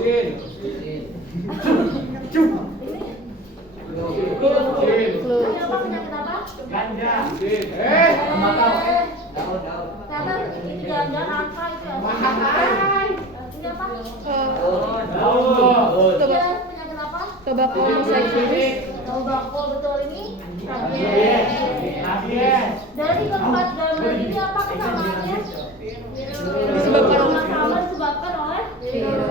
Ini apa penyakit apa? Ganja. Sabar, ini jangan angka itu ya. Ini apa? Dia penyakit apa? Tobacco encephalitis. Tobacco, betul ini. Dari keempat gambar ini apa kesamaannya? Sama-sama disebabkan oleh virus.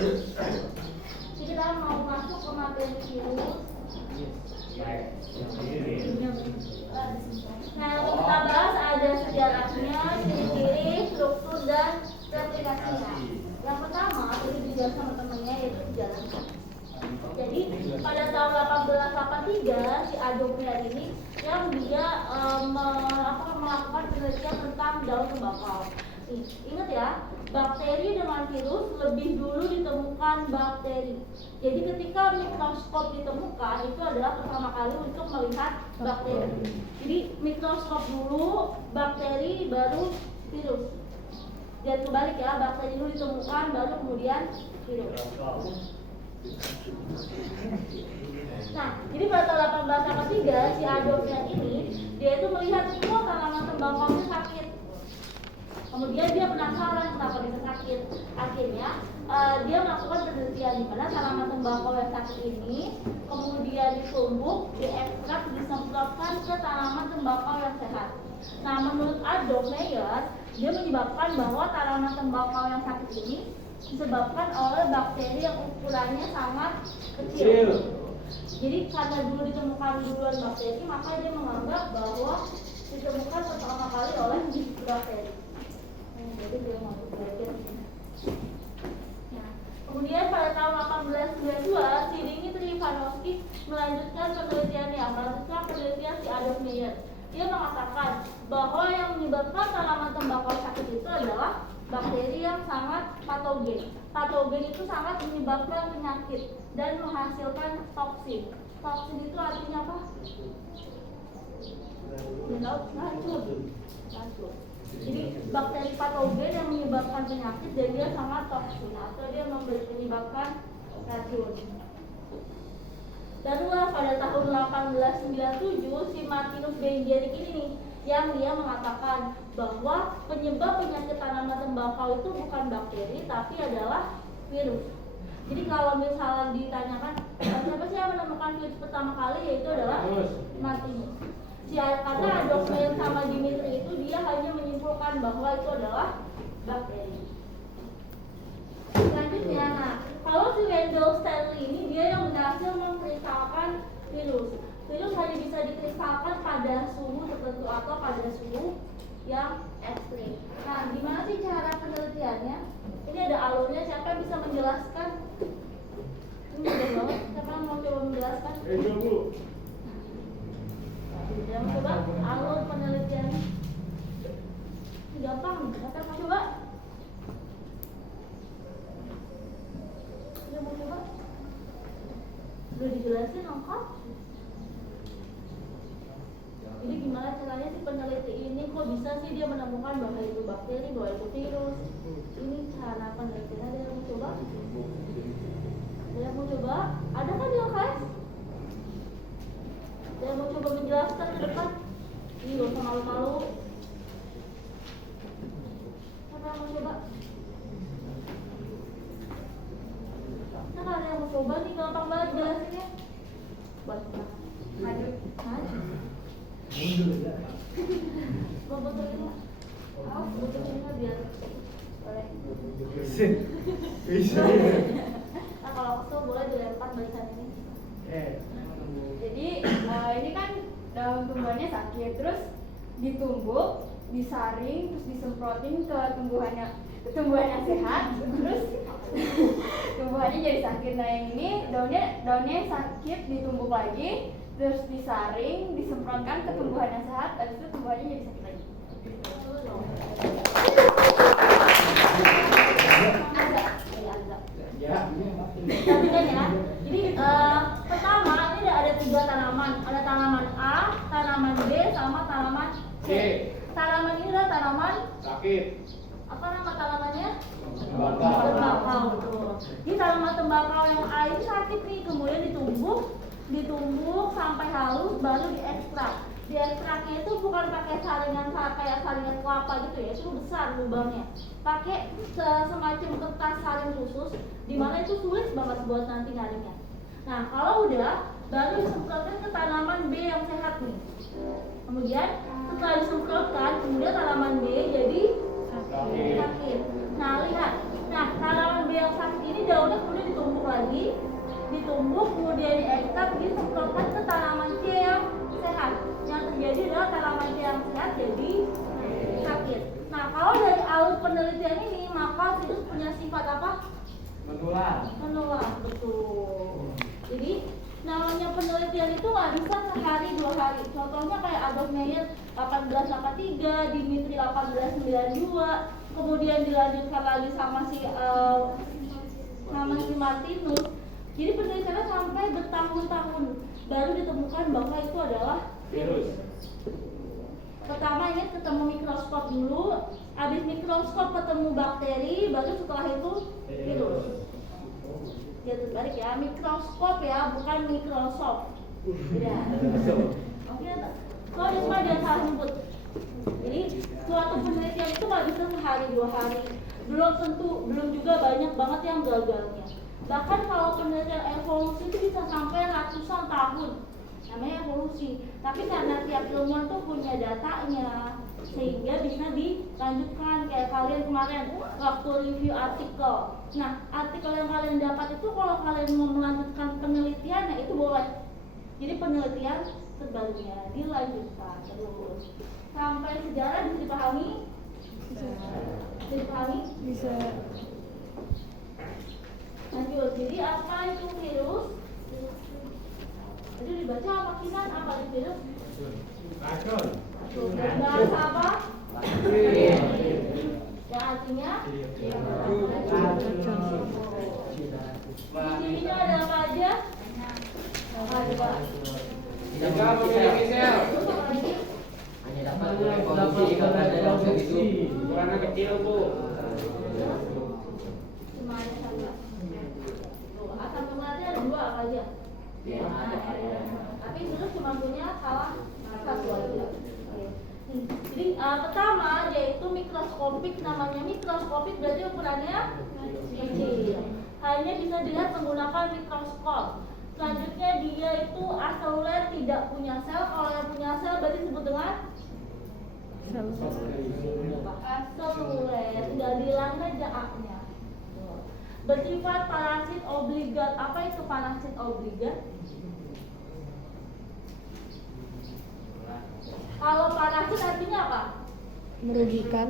Jadi kita mau masuk ke materi virus. Nah, yang kita bahas ada sejarahnya, ciri-ciri, struktur, dan replikasinya. Yang pertama, ini dijelaskan sama temannya, yaitu sejarahnya. Jadi, pada tahun 1883, si Adolf Meyer ini yang dia melakukan penelitian tentang daun tembakau. Ingat ya, bakteri dengan virus lebih dulu ditemukan bakteri. Jadi ketika mikroskop ditemukan, itu adalah pertama kali untuk melihat bakteri. Jadi mikroskop dulu, bakteri baru virus. Dan kebalik ya, bakteri dulu ditemukan, baru kemudian virus. Nah, jadi pada tahun 1883 si Adolf Meyer ini dia itu melihat semua tanaman tembakau itu sakit. Kemudian dia penasaran kenapa bisa sakit. Akhirnya dia melakukan penelitian di mana tanaman tembakau yang sakit ini kemudian ditumbuk, diekstrak, disemprotkan ke tanaman tembakau yang sehat. Nah, menurut Adolf Meyer, dia menyebabkan bahwa tanaman tembakau yang sakit ini disebabkan oleh bakteri yang ukurannya sangat kecil. Jadi karena dulu ditemukan duluan bakteri, maka dia menganggap bahwa ditemukan pertama kali oleh bakteri. Jadi dia masuk belajar. Nah, kemudian pada tahun 1892, si Dimitri Ivanovsky melanjutkan penelitian si Adolf Meyer. Dia mengatakan bahwa yang menyebabkan tanaman tembakau sakit itu adalah bakteri yang sangat patogen. Patogen itu sangat menyebabkan penyakit dan menghasilkan toksin. Toksin itu artinya apa? Racun. Jadi bakteri patogen yang menyebabkan penyakit dan dia sangat toksin atau dia menyebabkan racun. Barulah pada tahun 1897 si Martinus Genggerik ini nih yang dia mengatakan bahwa penyebab penyakit tanaman tembakau itu bukan bakteri tapi adalah virus. Jadi kalau misalnya ditanyakan siapa sih yang menemukan virus pertama kali, yaitu adalah Martinus. Karena Adolf Meyer sama Dimitri itu dia hanya menyimpulkan bahwa itu adalah bakteri. Selanjutnya, nah, kalau si Wendell Stanley ini dia yang berhasil mengkristalkan virus. Virus hanya bisa dikristalkan pada suhu tertentu atau pada suhu yang ekstrim. Nah, gimana sih cara penelitiannya? Ini ada alurnya, siapa yang bisa menjelaskan? Ini mudah banget, siapa yang mau coba menjelaskan? Yang coba alur penelitiannya. Gampang, siapa yang mau coba? Yang mau coba? Udah dijelasin lengkap. Jadi gimana caranya si peneliti ini kok bisa sih dia menemukan bahwa itu bakteri, bahwa itu virus? Ini cara penelitiannya. Ada yang mau coba? Ada yang mau coba? Ada kan di UKS? Ada yang mau coba menjelaskan ke depan? Ini gak usah malu-malu. Siapa yang mau coba? Nah, ada yang mau coba nih, gampang banget jelasinnya. Buat apa? Maju. Mau betulin nggak? Betulin nggak biar boleh. Nah, kalau kesel boleh dilempar barisan ini. Jadi ini kan daun tumbuhannya sakit, terus ditumbuk, disaring, terus disemprotin ke tumbuhannya sehat, terus tumbuhannya jadi sakit. Nah yang ini daunnya sakit, ditumbuk lagi, terus disaring, disemprotkan ke tumbuhannya sehat, habis itu tumbuhannya jadi sakit lagi. Perhatikan ya. Jadi pertama ini ada 3 tanaman. Ada tanaman A, tanaman B, sama tanaman C. Tanaman ini adalah tanaman sakit. Apa nama tanamannya? Tembakau. Tembakau. kalau tembakau yang A ini sakit nih, kemudian ditumbuk sampai halus, baru diekstrak. Diekstraknya itu bukan pakai saringan kayak saringan kelapa gitu ya, itu besar lubangnya. Pakai semacam kertas saring khusus, dimana itu sulit banget buat nanti nyaringnya. Nah, kalau udah, baru disemprotkan ke tanaman B yang sehat nih. Kemudian setelah disemprotkan, kemudian tanaman B jadi sakit. Nah, lihat. Nah, tanaman B yang sakit ini daunnya kemudian ditumbuk lagi, kemudian diekstrak, disemprotkan ke tanaman C yang sehat. Yang terjadi adalah tanaman C yang sehat jadi sakit. Nah, kalau dari alur penelitian ini, maka virus punya sifat apa? Menular, betul. Jadi namanya penelitian itu nggak bisa sehari 2 hari. Contohnya kayak Adolf Meyer 1883, Dimitri 1892, kemudian dilanjutkan lagi sama si Martinus. Jadi penelitiannya sampai bertahun-tahun baru ditemukan bahwa itu adalah virus. Pertama ini ketemu mikroskop dulu, habis mikroskop ketemu bakteri, baru setelah itu virus. Ya terbalik ya, mikroskop ya, bukan Microsoft. Ya. Oke, kalau cuma jangan salah nyebut. Jadi suatu penelitian itu nggak bisa sehari 2 hari. Belum juga banyak banget yang gagalnya. Bahkan kalau penelitian evolusi itu bisa sampai ratusan tahun. Namanya evolusi. Tapi karena tiap ilmuwan tuh punya datanya, sehingga bisa dilanjutkan. Kayak kalian kemarin waktu review artikel. Nah, artikel yang kalian dapat itu kalau kalian mau melanjutkan penelitiannya itu boleh. Jadi penelitian terbarunya dilanjutkan terus sampai sejarah bisa dipahami? Bisa dipahami? Bisa. Lanjut. Jadi apa itu virus? Jadi dibaca apa Kinan? Apa itu virus? Racun. Bahasa apa? Yang artinya? Di sini ada apa aja? Ada. Tidak memiliki sel. Hanya dapat reproduksi kalau ada dalam sel itu. Ukurannya kecil, Bu. Cuma ada satu. Tuh, asam uratnya ada 2 apa aja? Ya, Tapi virus cuma punya salah satu aja. Jadi pertama yaitu mikroskopik, namanya mikroskopik berarti ukurannya kecil. Hanya bisa dilihat menggunakan mikroskop. Selanjutnya dia itu aseluler, tidak punya sel. Kalau yang punya sel berarti disebut dengan aseluler, tidak dihilangkan aja A-nya. Bersifat parasit obligat. Apa itu parasit obligat? Kalau parasit artinya apa? Merugikan.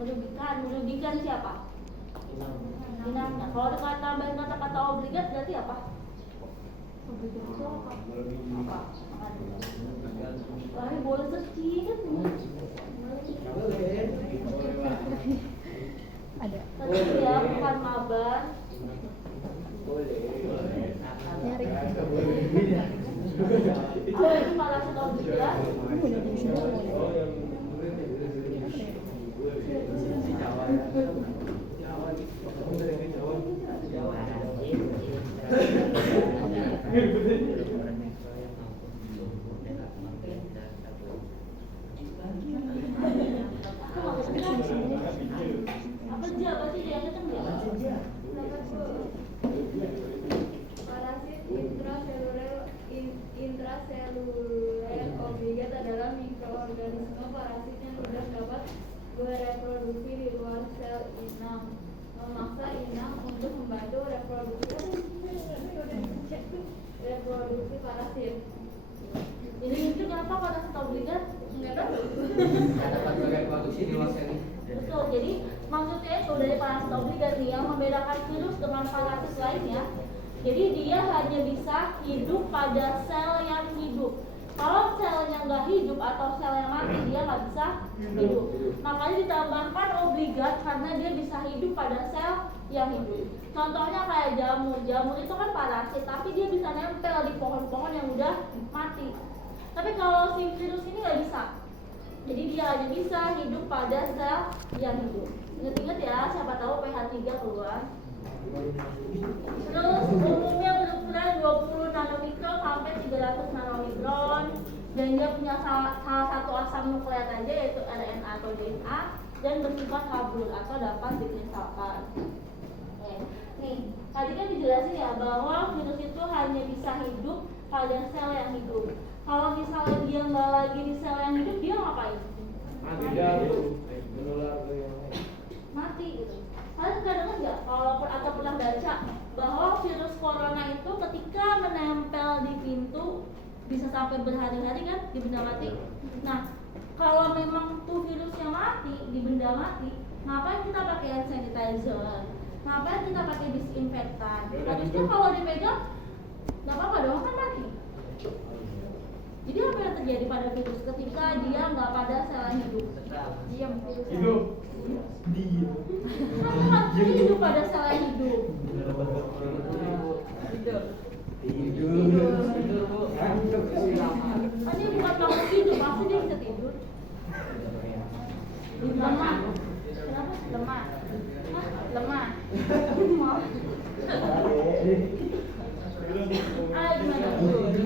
Merugikan siapa? Inangnya. Kalau dengan tambahin kata-kata obligat berarti apa? Obligat itu apa? Wah, ini boleh searching kan? Ada. Tapi ya, bukan mabar. Nyari. Apa itu parasit obligat? Apa dia? Berarti dia yang ketemu ya? Parasit intraseluler obligat adalah mikroorganisme parasit yang tidak dapat bereproduksi di luar sel inang, memaksa inang untuk membantu reproduksi parasit. Jadi itu kenapa parasit obligat? Enggak tahu. dapat bereproduksi di luar sel. Betul, jadi maksudnya itu dari parasit obligat nih yang membedakan virus dengan parasit lainnya. Jadi dia hanya bisa hidup pada sel yang hidup. Kalau selnya nggak hidup atau sel yang mati, dia nggak bisa hidup. Makanya ditambahkan obligat karena dia bisa hidup pada sel yang hidup. Contohnya kayak jamur. Jamur itu kan parasit, tapi dia bisa nempel di pohon-pohon yang udah mati. Tapi kalau si virus ini nggak bisa. Jadi dia hanya bisa hidup pada sel yang hidup. Ingat-ingat ya, siapa tahu pH 3 keluar. Terus umumnya berukuran 20 nanomikron sampai 300 nanomikron, dan dia punya salah satu asam nukleat aja yaitu RNA atau DNA, dan bersifat habrul atau dapat dikristalkan. Oke. Nih, tadi kan dijelasin ya bahwa virus itu hanya bisa hidup pada sel yang hidup. Kalau misalnya dia nggak lagi di sel yang hidup, dia ngapain? Mati gitu. Kalian pernah dengar nggak atau pernah baca bahwa virus corona itu ketika menempel di pintu bisa sampai berhari-hari kan di benda mati. Nah, kalau memang tuh virusnya mati di benda mati, ngapain kita pakai hand sanitizer? Ngapain kita pakai disinfektan? Harusnya kalau dipegang nggak apa-apa dong, kan mati. Jadi apa yang terjadi pada virus ketika dia nggak pada sel yang hidup? Diam. Hidup. Kenapa hidup pada sel yang hidup? Tidur, Bu. Kan dia bukan makhluk hidup, pasti dia bisa tidur. Lemah. Kenapa? Lemah. Hah? Lemah. Gimana?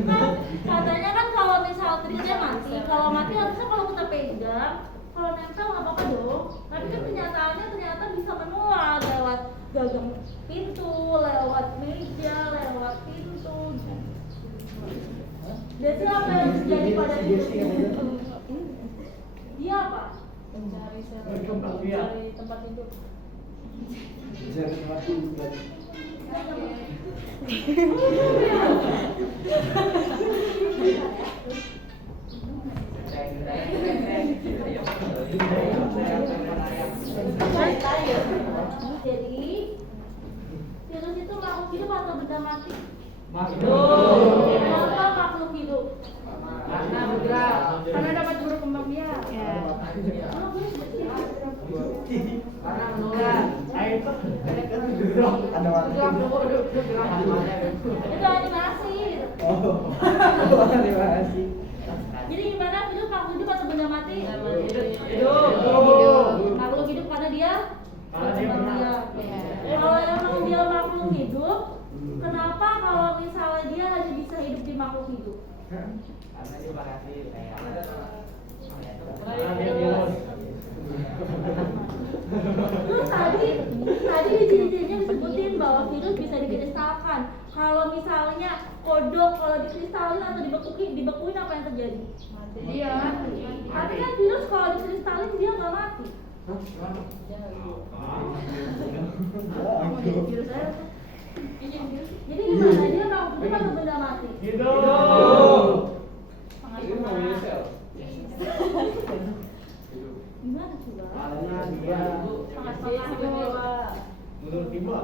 Kan katanya kan kalau misal dia mati, kalau mati harusnya kalau kita pegang, kalau nempel nggak apa-apa dong. Tapi kan kenyataannya ternyata bisa menular lewat gagang pintu, lewat meja, lewat pintu. Jadi apa yang terjadi pada virus itu? Dia apa? Mencari sel. Berkembang biak. Mencari tempat hidup. Jadi virus itu makhluk hidup atau benda mati? Makhluk. Kenapa makhluk hidup? Karena bergerak. Karena dapat berkembang biak. Oh, gue seperti itu. Karena menular. Ada waktu. Itu animasi gitu. Terima kasih. Jadi gimana virus makhluk hidup atau benda mati? Hidup. Makhluk hidup karena dia Karena dia benar. Kalau emang dia makhluk hidup, kenapa kalau misalnya dia hanya bisa hidup di makhluk hidup? Karena dia makasih kayak. Karena dia virus. Terus tadi di ciri-cirinya disebutin bahwa virus bisa dikristalkan. Kalau misalnya kodok kalau dikristalin atau dibekuin apa yang terjadi? Dia mati. Tapi kan virus kalau dikristalin dia nggak mati. Virus aja. Jadi gimana dia makhluk hidup atau benda mati? Hidup. Ini namanya sel. Gimana coba? Karena dia menurut Bima.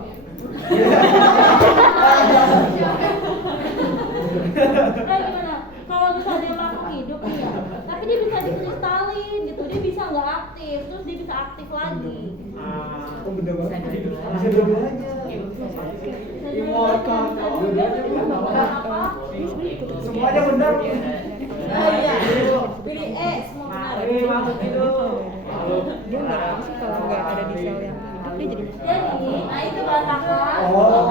Gimana? Kalau misalnya dia makhluk hidup nih ya, tapi dia bisa dikristalin gitu, dia bisa nggak aktif, terus dia bisa aktif lagi. Oh, benda banget. Bisa dua-duanya. Immortal. Apa? Semuanya benar. Iya. Pilih semua benar. Ini makhluk hidup. Dia nggak tahu sih kalau nggak ada di sel yang hidup dia jadi Jadi, nah itu katakan. Oh.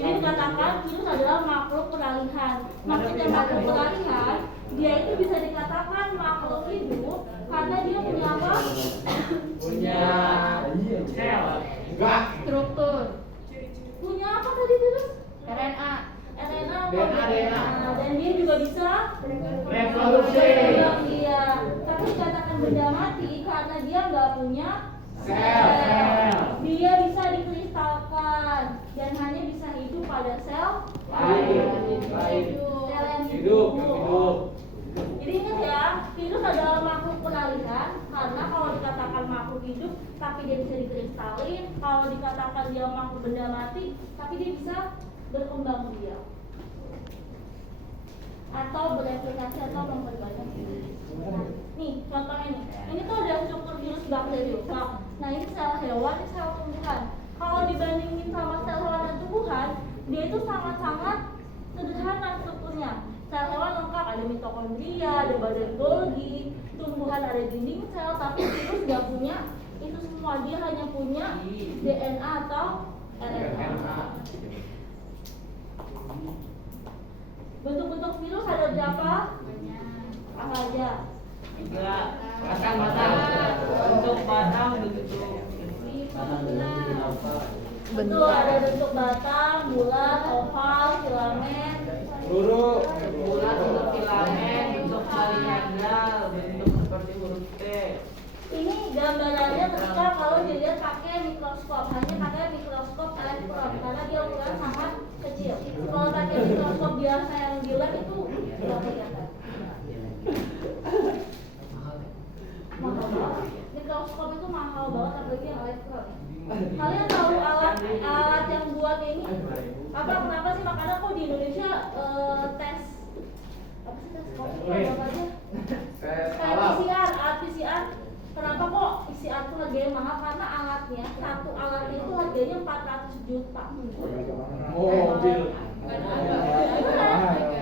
Jadi dikatakan virus adalah makhluk peralihan. Maksudnya makhluk peralihan, dia itu bisa dikatakan makhluk hidup karena dia punya apa? Punya sel. Enggak. Struktur. Punya apa tadi virus? RNA. RNA atau DNA. DNA. Dan dia juga bisa Reproduksi. Iya. Tapi dikatakan benda mati karena dia nggak punya Sel. Dia bisa dikristalkan dan hanya bisa hidup pada sel Lain. sel yang Hidup. Jadi ingat ya, virus adalah makhluk peralihan karena kalau dikatakan makhluk hidup tapi dia bisa dikristalin, kalau dikatakan dia makhluk benda mati tapi dia bisa berkembang biak atau bereplikasi atau memperbanyak diri. Nih contohnya nih, ini tuh ada struktur virus bakteriofa. Nah ini sel hewan, ini sel tumbuhan. Kalau dibandingin sama sel hewan dan tumbuhan, dia itu sangat-sangat sederhana strukturnya. Sel hewan lengkap, ada mitokondria, ada badan Golgi, tumbuhan ada dinding sel, tapi virus nggak punya itu semua. Dia hanya punya DNA atau RNA. Bentuk-bentuk virus ada berapa? Apa aja? 3. Batang. Bentuk batang begitu. Betul, ada bentuk batang, bulat, oval, filamen. Bulat bentuk filamen, bentuk polihendral, bentuk seperti huruf T. Ini gambarannya ketika kalau dilihat pakai mikroskop, hanya pakai mikroskop elektron karena dia ukuran sangat kecil. Kalau pakai mikroskop biasa yang di lab itu tidak kelihatan. Mahal banget. Mikroskop itu mahal banget, apalagi yang elektron. Kalian tahu alat yang buat ini apa? Kenapa sih makanya kok di Indonesia tes apa sih tes COVID apa aja? Kayak PCR, alat PCR. Kenapa kok PCR itu harganya mahal? Karena alatnya, satu alatnya itu harganya 400 juta. Mobil.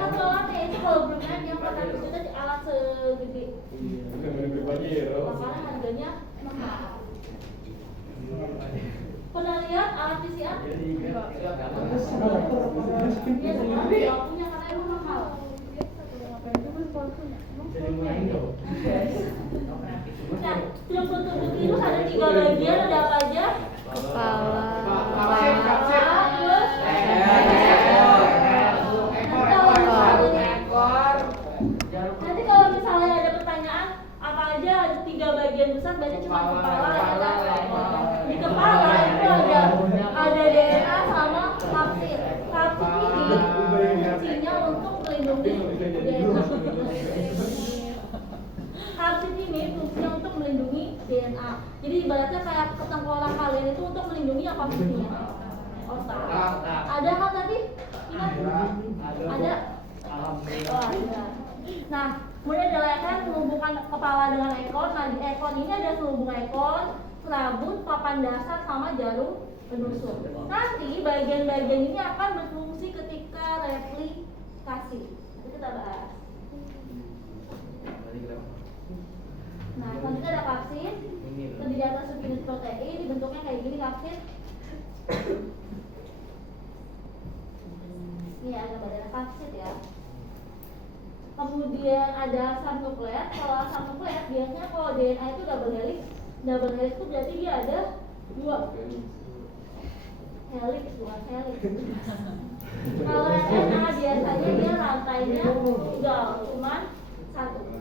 Satu alatnya itu kalau belum naik yang 400 juta di alat segede. Makanya harganya mahal. Pernah lihat alat PCR? Iya, semua nggak punya karena emang mahal. Nah, bentuk virus ada 3 bagian, ada apa aja? Kepala. Terus nanti kalau misalnya ada pertanyaan apa aja ada 3 bagian besar, berarti cuma kepala. Di kepala itu ada DNA sama kapsid. Kapsid ini fungsinya untuk melindungi DNA. Kapsid ini fungsinya untuk melindungi DNA. Jadi ibaratnya kayak ketengkorak kalian itu untuk melindungi apa fungsinya? Otak. Ada kan tadi? Ingat? Ada? Oh, ada. Nah, kemudian ada leher menghubungkan kepala dengan ekor. Nah, di ekor ini ada selubung ekor, serabut, papan dasar, sama jarum penusuk. Nanti bagian-bagian ini akan berfungsi ketika replikasi. Nanti kita bahas. Nah, selanjutnya ada kapsid. Terdiri atas subunit protein, bentuknya kayak gini kapsid. Ini ada badan kapsid ya. Kemudian ada asam nukleat. Kalau asam nukleat biasanya kalau DNA itu double helix. Double helix itu berarti dia ada 2 helix, bukan helix. Kalau RNA biasanya dia rantainya tunggal, cuman 1.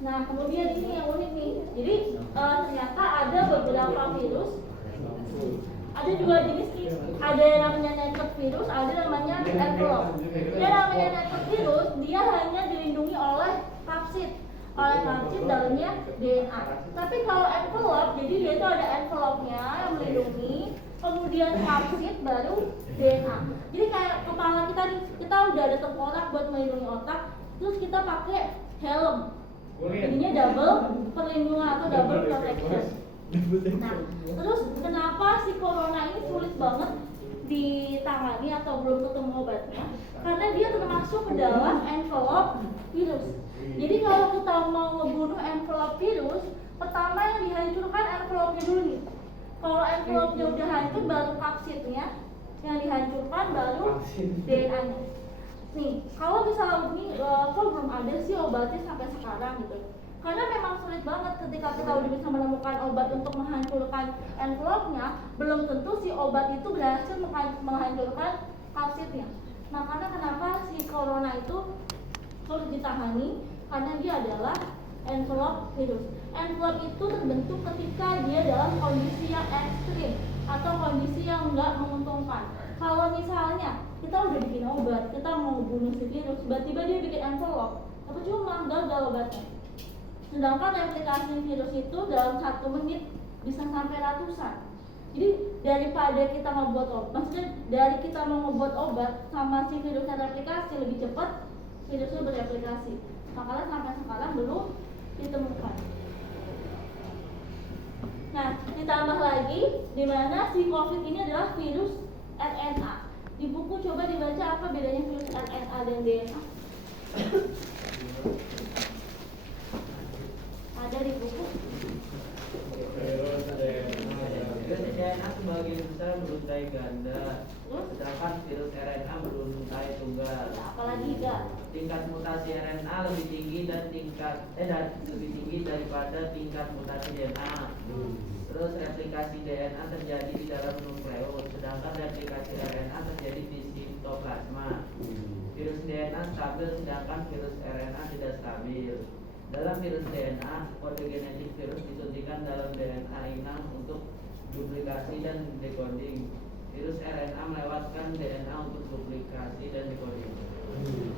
Nah, kemudian ini yang unik nih. Jadi ternyata ada beberapa virus. Ada 2 jenis nih. Ada yang namanya network virus, ada namanya envelope. Yang namanya network virus, dia hanya dilindungi oleh kapsid. Oleh kapsid dalamnya DNA. Tapi kalau envelope, jadi dia itu ada envelope-nya yang melindungi, kemudian kapsid baru DNA. Jadi kayak kepala kita nih, kita udah ada tengkorak buat melindungi otak, terus kita pakai helm. Jadinya double perlindungan atau double protection. Nah, terus kenapa si corona ini sulit banget ditangani atau belum ketemu obatnya? Karena dia termasuk ke dalam envelope virus. Jadi kalau kita mau ngebunuh envelope virus, pertama yang dihancurkan envelope-nya dulu nih. Kalau envelope-nya udah hancur, baru kapsidnya yang dihancurkan, baru DNA-nya. Nih, kalau misalnya ini kok belum ada sih obatnya sampai sekarang gitu. Karena memang sulit banget ketika kita udah bisa menemukan obat untuk menghancurkan envelope-nya, belum tentu si obat itu berhasil menghancurkan kapsidnya. Makanya kenapa si corona itu sulit ditangani? Karena dia adalah envelope virus. Envelope itu terbentuk ketika dia dalam kondisi yang ekstrim atau kondisi yang enggak menguntungkan. Kalau misalnya kita udah bikin obat, kita mau bunuh si virus, tiba-tiba dia bikin envelope, apa cuma gagal obatnya. Sedangkan replikasi virus itu dalam 1 menit bisa sampai ratusan. Jadi daripada kita ngebuat obat, maksudnya dari kita mau ngebuat obat sama si virusnya replikasi lebih cepat, virusnya bereplikasi. Makanya sampai sekarang belum ditemukan. Nah, ditambah lagi di mana si COVID ini adalah virus RNA. Di buku coba dibaca apa bedanya virus RNA dan DNA. Ada di buku. DNA sebagian besar beruntai ganda, Terus sedangkan virus RNA beruntai tunggal. ya, apalagi gak? Tingkat mutasi RNA lebih tinggi lebih tinggi daripada tingkat mutasi DNA. Terus replikasi DNA terjadi di dalam nukleus, sedangkan replikasi RNA terjadi di sitoplasma. Virus DNA stabil, sedangkan virus RNA tidak stabil. Dalam virus DNA, kode genetik virus disuntikan dalam DNA inang untuk duplikasi dan decoding. Virus RNA melewatkan DNA untuk duplikasi dan decoding.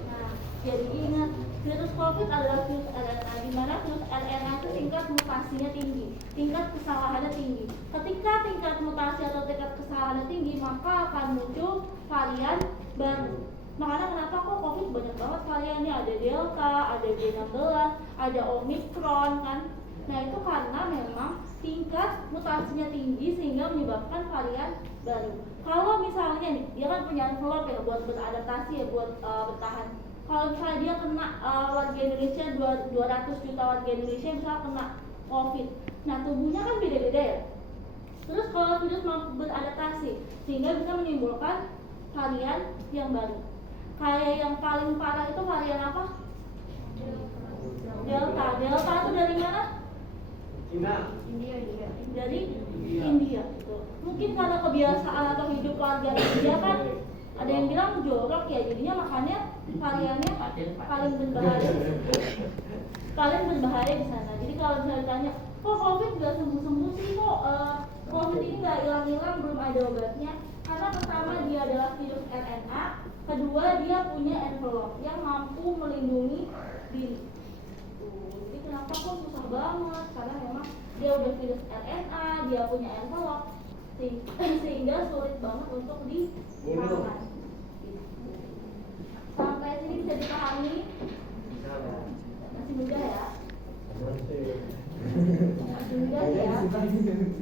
Nah, jadi ingat, virus COVID adalah virus RNA, di mana virus RNA itu tingkat mutasinya tinggi, tingkat kesalahannya tinggi. Ketika tingkat mutasi atau tingkat kesalahannya tinggi, maka akan muncul varian baru. Makanya kenapa kok COVID banyak banget variannya, ada Delta, ada B16, ada Omicron kan. Nah itu karena memang tingkat mutasinya tinggi sehingga menyebabkan varian baru. Kalau misalnya nih, dia kan punya envelope ya buat beradaptasi ya, buat bertahan. Kalau misalnya dia kena warga Indonesia, 200 juta warga Indonesia misalnya kena COVID. Nah tubuhnya kan beda-beda ya. Terus kalau virus mampu beradaptasi sehingga bisa menimbulkan varian yang baru. Kayak yang paling parah itu varian apa? Delta. Delta itu dari mana? India juga. Dari India gitu. Mungkin karena kebiasaan atau hidup warga India kan ada yang bilang jorok ya, jadinya makanya variannya paling berbahaya paling berbahaya di sana. Jadi kalau misalnya ditanya, kok COVID nggak sembuh-sembuh sih, kok COVID ini nggak hilang-hilang, belum ada obatnya? Karena pertama dia adalah virus RNA, kedua dia punya envelope yang mampu melindungi diri. Jadi kenapa kok susah banget? Karena memang dia udah virus RNA, dia punya envelope, sehingga sulit banget untuk dilawan. Sampai sini bisa dipahami? Masih mudah ya? Masih mudah ya?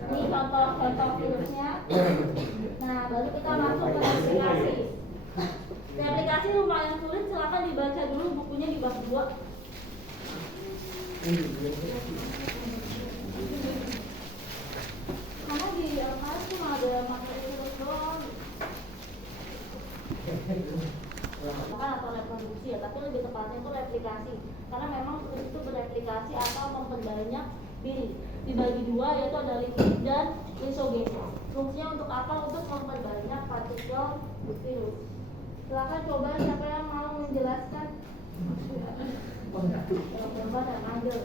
Ini contoh virusnya. Nah, baru kita masuk ke aplikasi. Di aplikasi lumayan sulit, silakan dibaca dulu bukunya di bab 2. Karena di LKS cuma ada materi virus doang. Bukan atau reproduksi ya, tapi lebih tepatnya itu replikasi. Karena memang virus itu bereplikasi atau memperbanyak diri. Dibagi dua, yaitu ada lipid dan lisogen. Fungsinya untuk apa? Untuk memperbanyak partikel virus. Silakan coba siapa yang mau menjelaskan. Coba dan ambil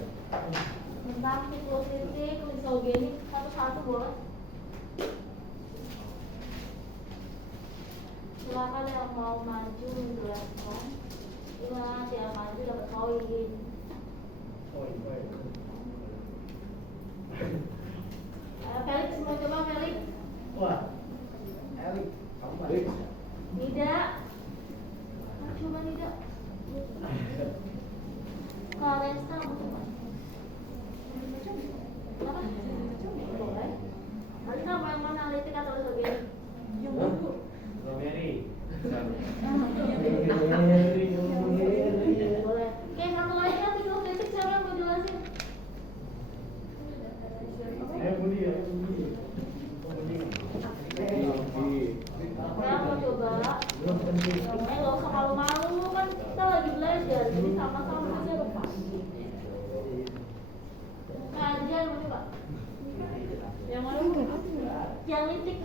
tentang siklosis, lisogenik satu-satu boleh. Silakan yang mau maju menjelaskan. Ingat yang maju dapat poin. Felix mau coba Felix? Wah, Elik, kamu balik. Nida, mau coba Nida? Kalau Resta mau coba? Apa? Boleh. Alina mau yang mana, analitik atau lisogenik? Yang dulu. Strawberry. Boleh. Oke, satu lagi yang tinggal kritik, siapa yang mau jelasin? Saya mau coba. Gak usah malu-malu, kan kita lagi belajar, jadi sama-sama aja lupa. Kajian mau coba? Yang mana? Yang litik.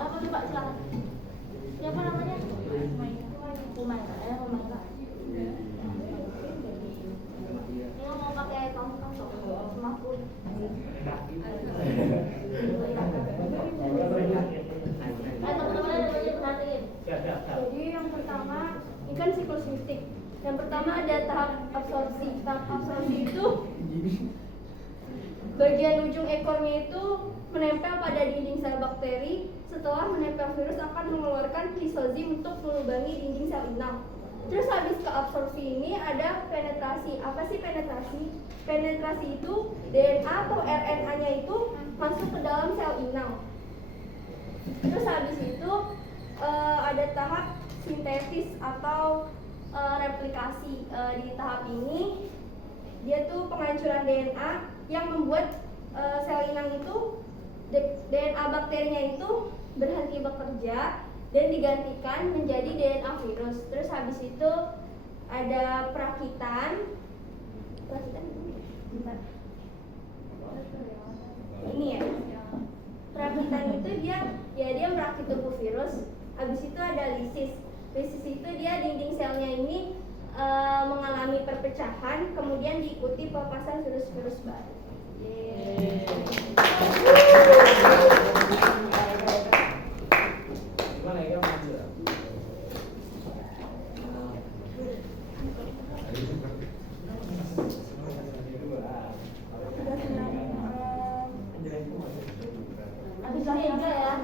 Apa coba silakan. Siapa namanya? Umaira. Umaira. Ini mau pakai tongkang semapun. Teman-teman ada banyak perhatiin. Jadi yang pertama, ini kan siklosintik. Yang pertama ada tahap absorpsi. Tahap absorpsi itu bagian ujung ekornya itu menempel pada dinding sel bakteri. Setelah menempel virus akan mengeluarkan lisozim untuk melubangi dinding sel inang. Terus habis ke absorpsi ini ada penetrasi. Apa sih penetrasi? Penetrasi itu DNA atau RNA-nya itu masuk ke dalam sel inang. Terus habis itu ada tahap sintesis atau replikasi di tahap ini dia tuh penghancuran DNA yang membuat sel inang itu DNA bakterinya itu berhenti bekerja dan digantikan menjadi DNA virus. Terus habis itu ada perakitan ini ya. Perakitan itu dia merakit tubuh virus. Habis itu ada lisis. Lisis itu dia dinding selnya ini mengalami perpecahan, kemudian diikuti pelepasan virus-virus baru. Gimana ya maju? Habis Ega ya.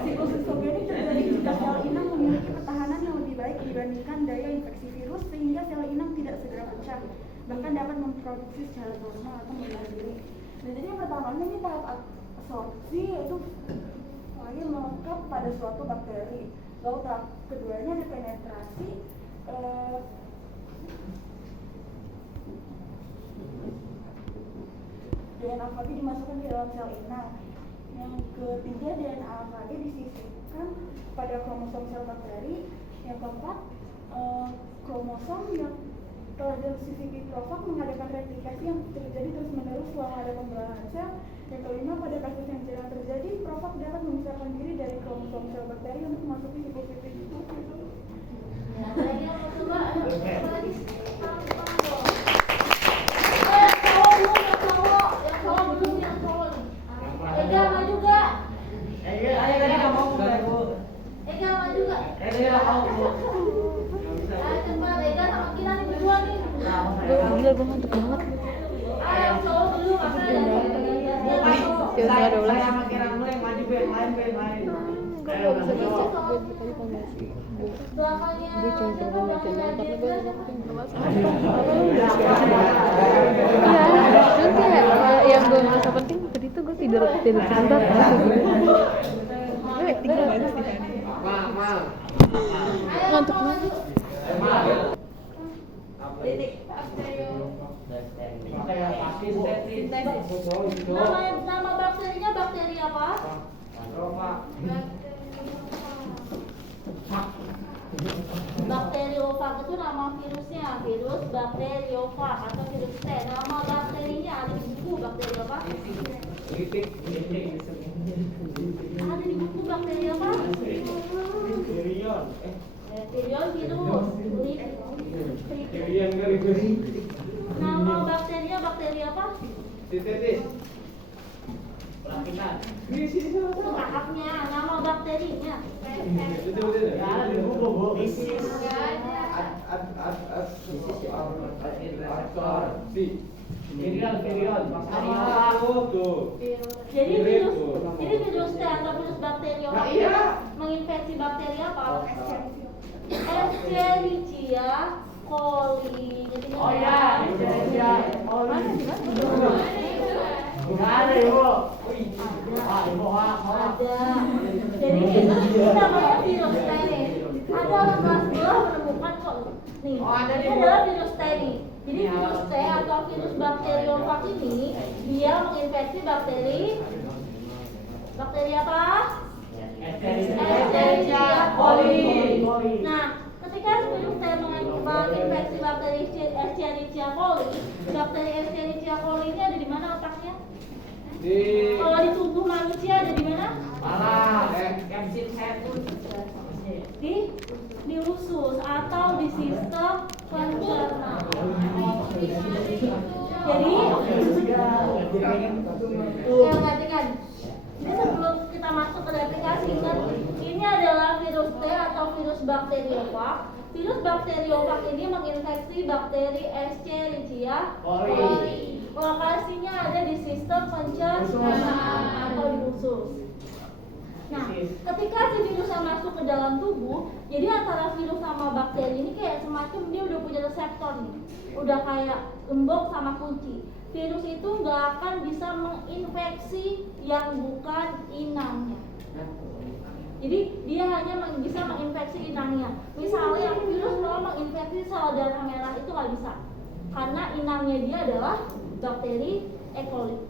Siklus histogenik terjadi jika sel inang memiliki pertahanan yang lebih baik dibandingkan daya infeksi virus, sehingga sel inang tidak segera pecah, bahkan dapat memproduksi secara normal atau membunuh diri. Nah, jadi yang pertama ini tahap absorpsi, yaitu lagi melekat pada suatu bakteri. Lalu tahap keduanya ada penetrasi. DNA alfagi dimasukkan ke dalam sel inang. Yang ketiga, DNA alfagi disisipkan pada kromosom sel bakteri. Yang keempat, kromosom yang telah disisipi profag mengadakan replikasi yang terjadi terus-menerus selama ada pembelahan sel. Yang kelima, pada kasus yang jarang terjadi, profag dapat memisahkan diri dari kromosom sel bakteri untuk memasuki hipofisis itu. Ya, lagi yang coba lagi. Yang cowok Ega maju gak? Ayo tadi nggak mau Bu. Ega maju gak? Tadi nggak mau Bu. Ayo cepat, Ega sama Kira nih berdua nih. Gila, gue ngantuk banget. Ayo yang cowok dulu, masa ada Ada ulang. Saya sama Kira dulu yang maju Ben, main. Gue gak bisa baca. Gue tadi fondasi. belakangnya. Gue cuma pernah baca doang, tapi gue nggak masalah. Iya, cuman kayak yang gue merasa penting tadi tuh gue tidur sebentar. Gue acting banget sih tadi. Ngantuk banget. Titik. Nama bakterinya bakteri apa? Bakteriofag itu nama virusnya, virus bakteriofag atau virus T. Nama bakterinya ada di buku bakteri apa? Ada di buku bakteri apa? Virion virus. Nama bakterinya bakteri apa? Tahapnya, nama bakterinya. Jadi virus T atau virus bakteriofag menginfeksi bakteri apa? Escherichia coli. Oh ya, Escherichia coli. Ada Ibu. Ada. Jadi itu namanya virus T nih. Ada orang kelas 2 menemukan kok nih. Ini adalah virus T nih. Jadi virus T atau virus bakteriofag ini dia menginfeksi bakteri apa? Escherichia coli. Nah, ketika virus T menginfeksi bakteri Escherichia coli, bakteri Escherichia coli ini ada di mana letaknya? Kalau di tubuh manusia ada di mana? Di usus atau di sistem pencernaan. Jadi perhatikan. Ini sebelum kita masuk ke replikasi, ingat ini adalah virus T atau virus bakteriofag. Virus bakteriofag ini menginfeksi bakteri Escherichia coli. Lokasinya ada di sistem pencernaan atau di usus. Nah, ketika si virusnya masuk ke dalam tubuh, jadi antara virus sama bakteri ini kayak semacam dia udah punya reseptor nih, udah kayak gembok sama kunci. Virus itu nggak akan bisa menginfeksi yang bukan inangnya. Jadi dia hanya bisa menginfeksi inangnya. Misalnya virus mau menginfeksi sel darah merah itu nggak bisa, karena inangnya dia adalah bakteri E. coli.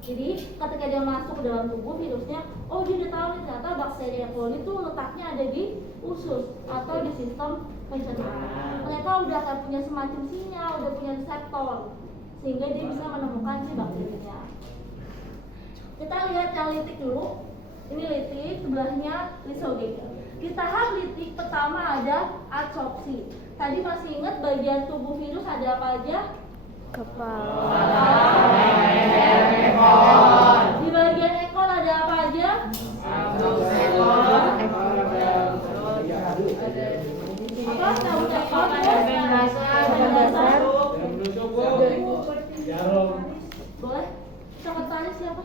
Jadi ketika dia masuk ke dalam tubuh virusnya, oh dia udah tahu nih ternyata bakteri E. coli itu letaknya ada di usus atau di sistem pencernaan. Mereka udah kayak punya semacam sinyal, udah punya reseptor, sehingga dia bisa menemukan si bakterinya. Kita lihat yang litik dulu. Ini litik, sebelahnya lisogenia. Di tahap litik pertama ada adsorpsi. Tadi masih ingat bagian tubuh virus ada apa aja? Kepala. Di bagian ekor ada apa aja? Apa? Sabut ekor, dasar. Boleh? Sekretaris siapa?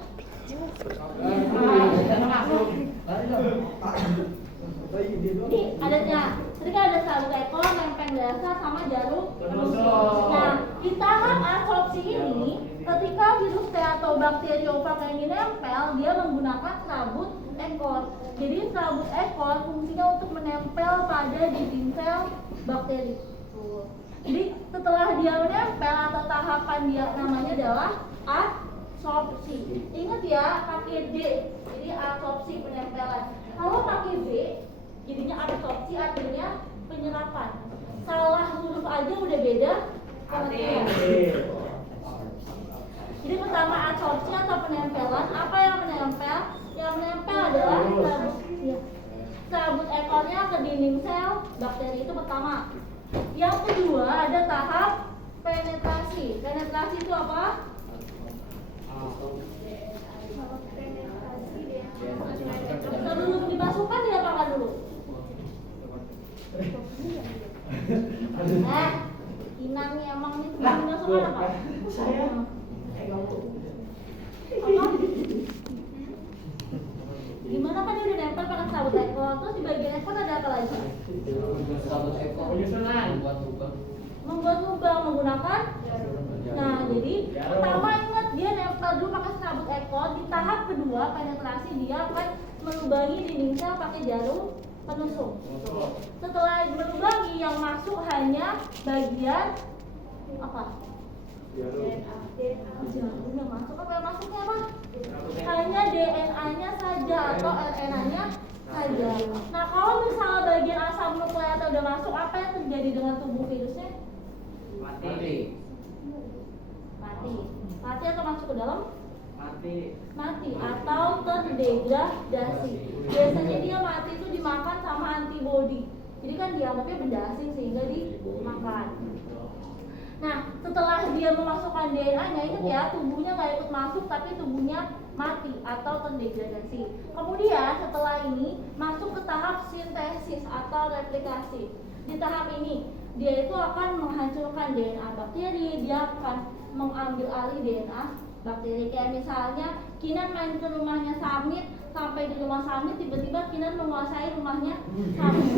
Ini adanya, tadi kan ada sabuk ekor, lempeng dasar, sama jarum penusuk. Nah, di tahap adsorpsi ini, ketika virus T atau bakteriophag ini nempel, dia menggunakan sabut ekor. Jadi sabut ekor fungsinya untuk menempel pada dinding sel bakteri. Jadi setelah dia menempel atau tahapan dia namanya adalah adsorpsi. Ingat ya, pakai D. Jadi adsorpsi penempelan. Kalau pakai B, jadinya absorpsi, artinya penyerapan. Salah huruf aja udah beda pengertian. Jadi pertama adsorpsi atau penempelan. Apa yang menempel? Yang menempel adalah sabut ekornya ke dinding sel bakteri, itu pertama. Yang kedua ada tahap penetrasi. Penetrasi itu apa? Sebelum dimasukkan diapakan dulu? Inang nih emang nih sebelum dimasukkan apa? Apa? Gimana kan dia udah nempel pada sabut ekor, terus di bagian ekor ada apa lagi? Membuat lubang menggunakan. Nah, jadi pertama ingat dia nempel dulu pakai sabut ekor. Di tahap kedua penetrasi dia akan melubangi dinding sel pakai jarum penusuk. Setelah melubangi, yang masuk hanya bagian apa? Jarum yang masuk, apa yang masuknya apa? Hanya DNA-nya saja atau RNA-nya saja. Nah, kalau misalnya bagian asam nukleat udah masuk, apa yang terjadi dengan tubuh virusnya? Mati. Mati atau masuk ke dalam? Mati atau terdegradasi. Biasanya dia mati itu dimakan sama antibodi. Jadi kan dianggapnya benda asing sehingga dimakan. Nah, setelah dia memasukkan DNA-nya, ingat ya, tubuhnya nggak ikut masuk tapi tubuhnya mati atau terdegradasi. Kemudian setelah ini masuk ke tahap sintesis atau replikasi. Di tahap ini dia itu akan menghancurkan DNA bakteri, dia akan mengambil alih DNA bakteri. Kayak misalnya Kinan main ke rumahnya Samit, sampai di rumah Samit tiba-tiba Kinan menguasai rumahnya Samit.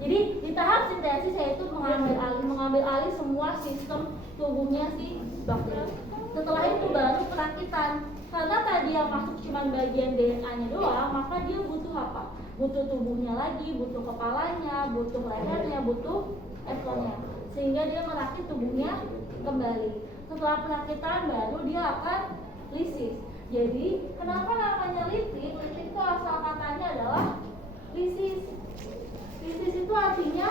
Jadi di tahap sintesis yaitu mengambil alih semua sistem tubuhnya si bakteri. Setelah itu baru perakitan. Karena tadi yang masuk cuma bagian DNA-nya doang, maka dia butuh apa? Butuh tubuhnya lagi, butuh kepalanya, butuh lehernya, butuh ekornya. Sehingga dia merakit tubuhnya kembali. Setelah perakitan baru dia akan lisis. Jadi kenapa namanya litik? Litik itu asal katanya adalah lisis. Lisis itu artinya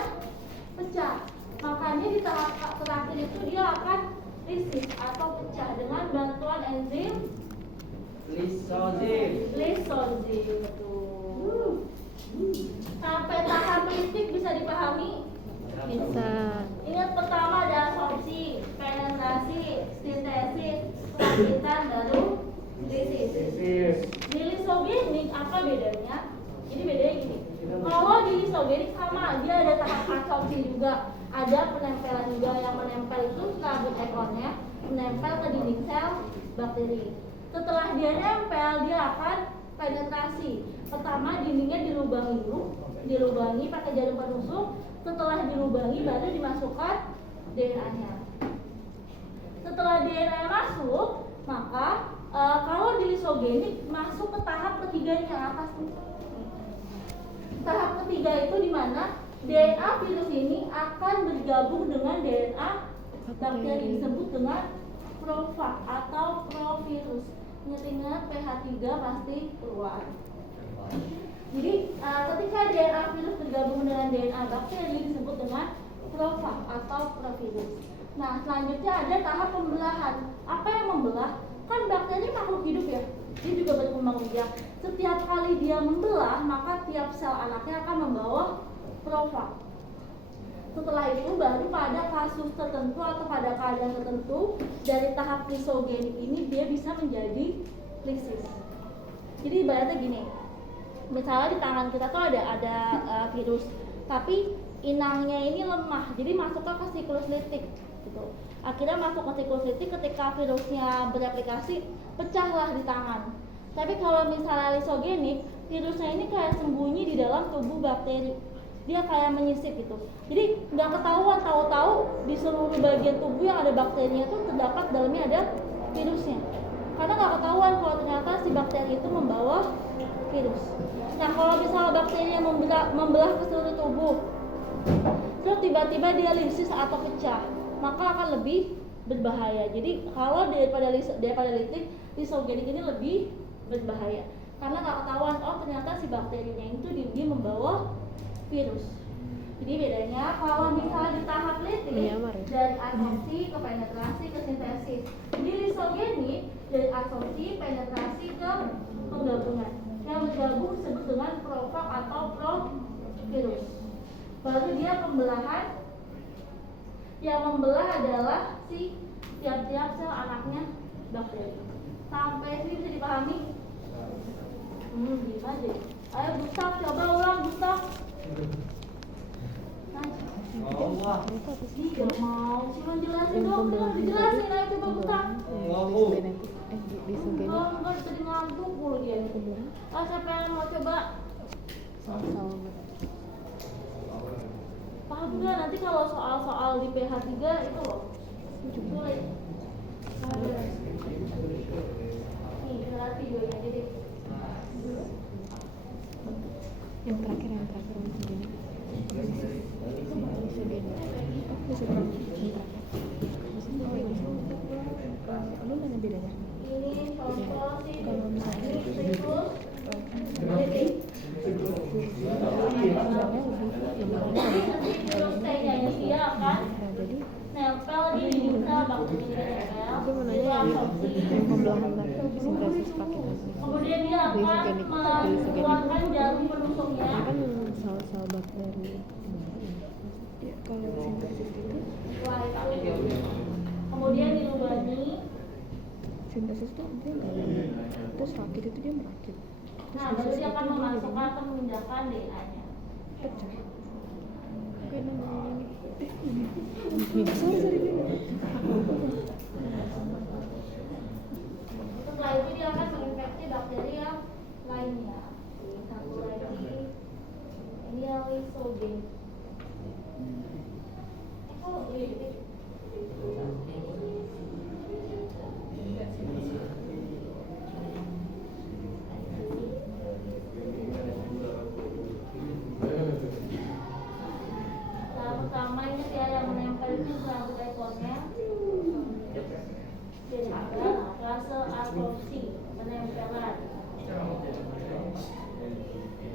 pecah. Makanya di tahap terakhir itu dia akan lisis atau pecah dengan bantuan enzim lisozim, betul. Sampai tahap litik bisa dipahami? Bisa. Ingat pertama ada absorpsi, penetrasi, sintesis, perakitan, baru lisis. Di lisogenik apa bedanya? Jadi bedanya gini. Kalau di lisogenik sama, dia ada tahap absorpsi juga, ada penempelan juga. Yang menempel itu sabut ekornya menempel ke dinding sel bakteri. Setelah dia nempel, dia akan penetrasi. Pertama dindingnya dilubangi dulu, dilubangi pakai jarum penusuk. Setelah dilubangi baru dimasukkan DNA-nya. Setelah DNA masuk, Maka kalau di lisogenik masuk ke tahap ketiga yang atas nih. Tahap ketiga itu di mana DNA virus ini akan bergabung dengan DNA bakteri disebut dengan profag atau provirus. Ingat-ingat pH 3 pasti keluar. Jadi ketika DNA virus bergabung dengan DNA bakteri disebut dengan profag atau provirus. Nah, selanjutnya ada tahap pembelahan. Apa yang membelah? Kan bakteri makhluk hidup ya, dia juga berkembang biak. Setiap kali dia membelah, maka tiap sel anaknya akan membawa profag. Setelah itu baru pada kasus tertentu atau pada keadaan tertentu dari tahap lisogenik ini dia bisa menjadi lisis. Jadi ibaratnya gini, misalnya di tangan kita tuh ada virus, tapi inangnya ini lemah, jadi masuknya ke siklus litik gitu. Akhirnya masuk ke siklus litik, ketika virusnya bereplikasi pecahlah di tangan. Tapi kalau misalnya lisogenik, virusnya ini kayak sembunyi di dalam tubuh bakteri, dia kayak menyisip gitu. Jadi nggak ketahuan, tahu-tahu di seluruh bagian tubuh yang ada bakterinya itu terdapat dalamnya ada virusnya. Karena nggak ketahuan kalau ternyata si bakteri itu membawa virus. Nah, kalau misalnya bakterinya membelah ke seluruh tubuh, terus tiba-tiba dia lisis atau pecah, maka akan lebih berbahaya. Jadi kalau daripada litik, lisogenik ini lebih berbahaya karena nggak ketahuan, oh ternyata si bakterinya itu dia membawa virus. Jadi bedanya kalau misalnya di tahap litik dari adsorpsi ke penetrasi ke sintesis, di lisogenik dari adsorpsi penetrasi ke penggabungan. Yang bergabung disebut dengan profag atau provirus. Baru dia pembelahan. Yang membelah adalah si tiap-tiap sel anaknya bakteri. Sampai sini bisa dipahami? Gimana aja? Ayo Gustaf, coba ulang Gustaf. Allah. Iya mau, cuma jelasin dong, belum dijelasin. Ayo coba Gustaf. Enggak jadi ngantuk mulu dia nih. Siapa yang mau coba? Paham nggak nanti kalau soal-soal di pH 3 itu loh sulit. Nih, berarti videonya jadi yang terakhir lisogenik. Lu mana bedanya? ini contoh sih Kalau misalnya ini siklus litik. Virus T-nya ini dia akan nempel di sel bakteri Aku mau nanya yang pembelahan tadi sintesis pakai apa? kemudian dia akan mengeluarkan jarum penusuknya. Kan sel-sel bakteri. Ya, kalau sintesis itu Setelah itu kemudian dilubani. sintesis itu dia nggak terus rakit itu dia merakit. Nah, baru dia akan memasukkan atau memindahkan DNA-nya. Pecah. Oke, namanya ini. Sorry. Setelah itu dia akan menginfeksi bakteri yang lainnya. Satu lagi, ini yang lisogenik. Oh, ini. Nah, pertama ini dia yang menempel itu rambut ekornya. Jadi ada fase adsorpsi, penempelan.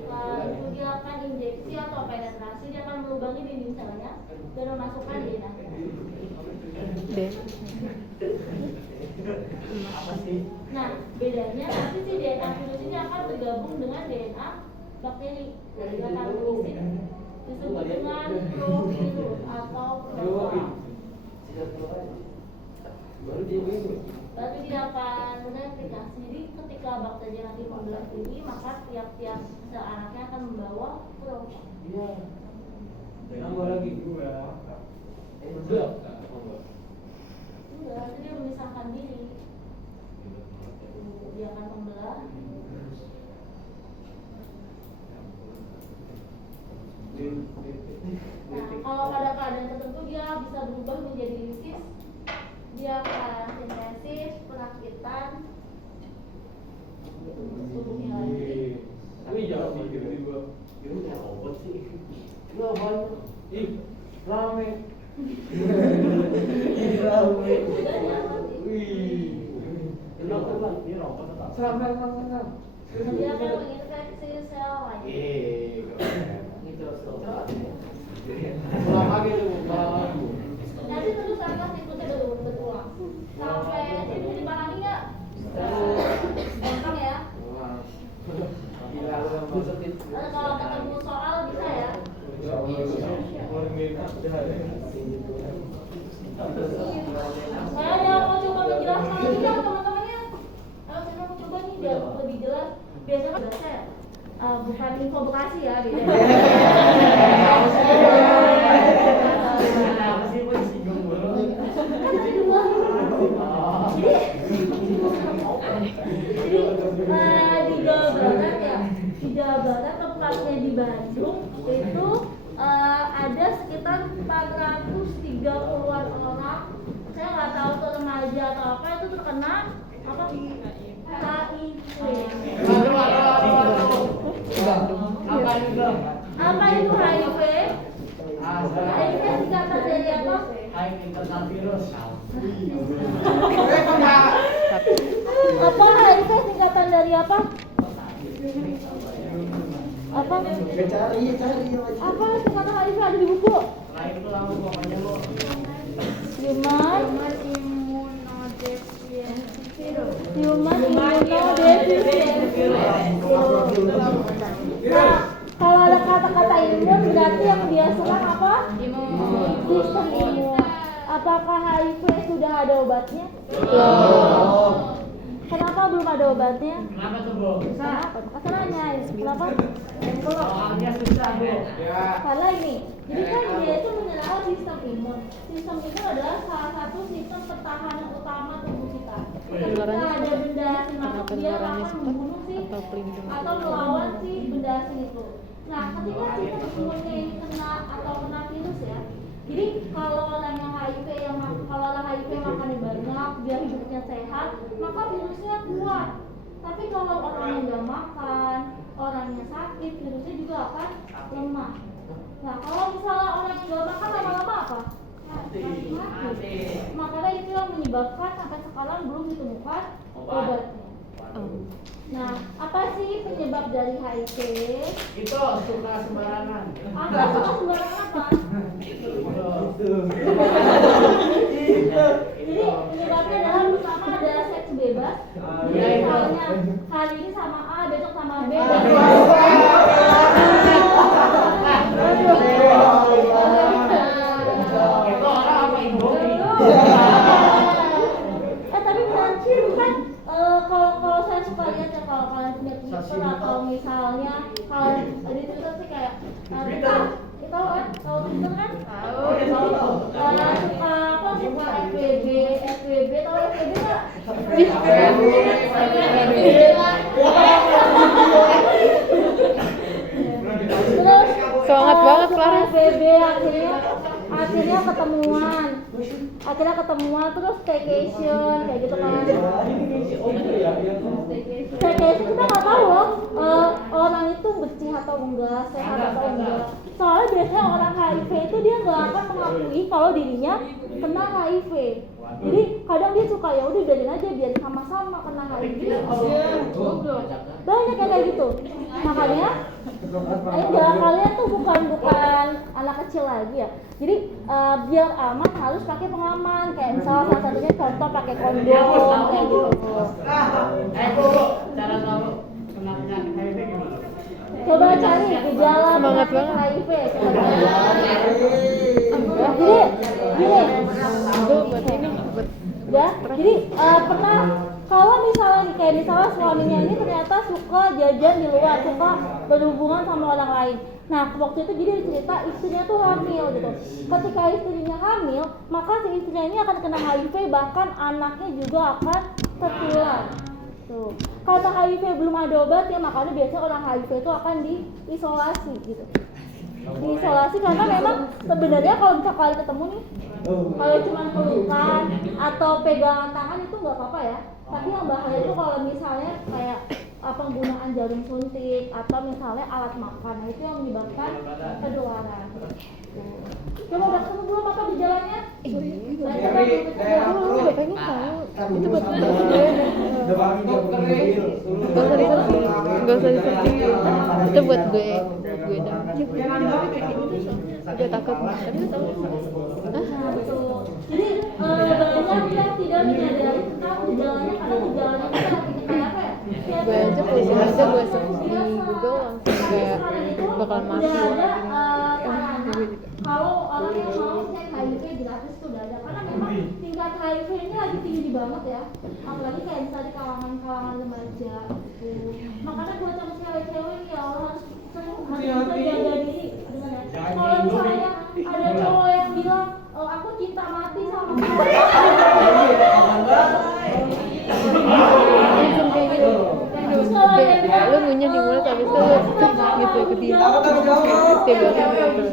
Lalu dia akan injeksi atau penetrasi, dia akan melubangi dinding selnya dan memasukkan DNA. Nah, bedanya nanti si DNA virus ini akan bergabung dengan DNA bakteri. Jadi akan berisik disebut dengan provirus atau profag. Baru dia akan replikasi. Jadi ketika bakteri nanti membelah ini, maka tiap-tiap sel anaknya akan membawa profag. Nambah lagi. Udah, itu dia memisahkan diri. Dia akan membelah. Nah, kalau pada keadaan tertentu dia bisa berubah menjadi lisis, dia akan sintesis, perakiraan. sakitan tubuhnya lagi. Ini jauh sih tiba-tiba. Ini kayak obat sih. Enggak banyak. Ih, rame. Rame. Wih. Enak kan? Ini rokok tetap. Seram. Dia akan menginfeksi sel lain. Gitu. Ulang lagi tuh, ulang lagi. Nanti terus akan siklusnya berulang sampai ini bisa dipahami nggak? Gampang ya. Kalau ketemu soal bisa ya. Saya ada mau coba menjelaskan lagi ya teman-temannya. Kalau saya mau coba nih biar lebih jelas. Biasanya kan saya bukan info Bekasi ya, beda. Jadi di Jawa Barat ya, di Jawa Barat tepatnya di Bandung itu ada sekitar 430-an orang. Saya nggak tahu tuh remaja atau apa itu terkena apa HIV. Apa itu HIV? HIV singkatan dari apa? Apa HIV singkatan dari apa? Apa? Apa singkatan HIV ada di buku? Human immunodeficiency. Nah, kalau ada kata-kata imun berarti yang dia serang apa? Sistem imun. Apakah HIV sudah ada obatnya? Kenapa belum ada obatnya? Kenapa tuh, Bu? Kenapa? Saya nanya, kenapa? Soalnya susah, Bu. Karena ini, jadi kan dia itu menyerang sistem imun. Sistem imun adalah salah satu sistem pertahanan utama tubuh kita. Ketika ada benda asing masuk, dia akan membunuh si atau melawan si benda asing itu. Nah, ketika sistem imunnya ini kena virus ya. Jadi kalau orang yang HIV makannya banyak, dia hidupnya sehat, maka virusnya kuat. Tapi kalau orang yang nggak makan, orangnya sakit, virusnya juga akan lemah. Nah, kalau misalnya orang yang nggak makan lama-lama apa? Mati. Makanya itu yang menyebabkan sampai sekarang belum ditemukan obatnya. Nah, apa sih penyebab dari HIV? Itu suka sembarangan. Apa suka sembarangan apa? Jadi penyebabnya adalah pertama ada seks bebas. Jadi misalnya hari ini sama A, besok sama B. Itu orang apa Indomie? Tapi bukan kalau saya suka lihat ya, kalau kalian punya Twitter atau misalnya kalian di Twitter sih kayak kita kan kalau Twitter kan suka FWB tahu FWB nggak? Terus Semangat banget, suka Clara. FWB akhirnya ketemuan terus staycation kayak gitu kan. Staycation kita nggak tahu loh orang itu bersih atau enggak, sehat atau enggak. Soalnya biasanya orang HIV itu dia nggak akan mengakui kalau dirinya kena HIV. Jadi kadang dia suka ya udah biarin aja biar sama-sama kena HIV. Banyak kayak gitu. Makanya kalian tuh bukan anak kecil lagi ya. Jadi biar aman harus pakai pengaman. Kayak misalnya salah satunya contoh pakai kondom kayak gitu. Bu, cara tahu kena penyakit HIV gimana? Coba cari gejala Semangat penyakit banget. HIV. Gini. Ya, jadi pernah kalau misalnya nih kayak misalnya suaminya ini ternyata suka jajan di luar, suka berhubungan sama orang lain. Nah, waktu itu jadi cerita istrinya tuh hamil gitu. Ketika istrinya hamil, maka si istrinya ini akan kena HIV, bahkan anaknya juga akan tertular. Tuh. Karena HIV belum ada obat ya, makanya biasanya orang HIV itu akan diisolasi gitu. Diisolasi karena memang sebenarnya kalau misalkan ketemu nih, kalau cuma pelukan atau pegangan tangan itu nggak apa-apa ya. Tapi yang bahaya itu kalau misalnya kayak penggunaan jarum suntik atau misalnya alat makan, nah itu yang menyebabkan penularan. Coba udah ketemu belum apa gejalanya? Aku udah pengen tahu. Itu buat gue. Gak usah disearching. Itu buat gue dah. Gue takut. Tapi lu tahu? Nah, betul. Jadi banyak yang tidak menyadari tentang gejalanya karena gejalanya itu artinya kayak apa ya? Gue aja polisi aja gue search di Google langsung kayak bakal mati. Udah ada sarana kalau orang yang mau cek HIV gratis tuh udah ada, karena memang tingkat HIV ini lagi tinggi banget ya, apalagi kayak bisa di kalangan remaja gitu. Makanya buat sama cewek-cewek nih ya harus bisa jaga diri dengan ya. Kalau misalnya ada cowok yang bilang aku cinta mati sama kamu, Lu ngunyah di mulut habis itu gitu ke dia. Tiba-tiba gitu.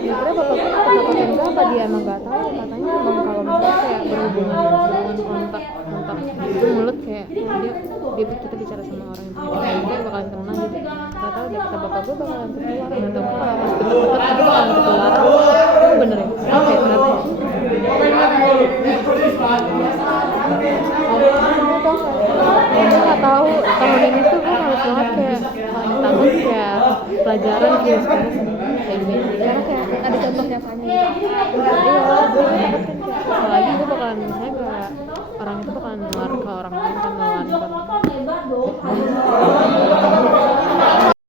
Sebenarnya bapak dia emang nggak tahu, katanya emang kalau misalnya kayak berhubungan dengan kontak itu mulut kayak dia kita bicara sama orang yang punya dia bakalan kena gitu. Nggak tahu deh, kata bapak gue bakalan ketularan, nggak tahu kalau pas deket-deket itu bakalan ketularan. Itu bener ya? Oke, ternyata ya. Gue nggak tahu tahun ini tuh gue harus banget kayak paling takut kayak pelajaran gitu sekarang karena kayak ada contohnya Fanya gitu. Iya, gue takut kan kayak apalagi gue bakalan misalnya kayak orang itu bakalan ngeluarin ke orang lain kan ngeluarin ke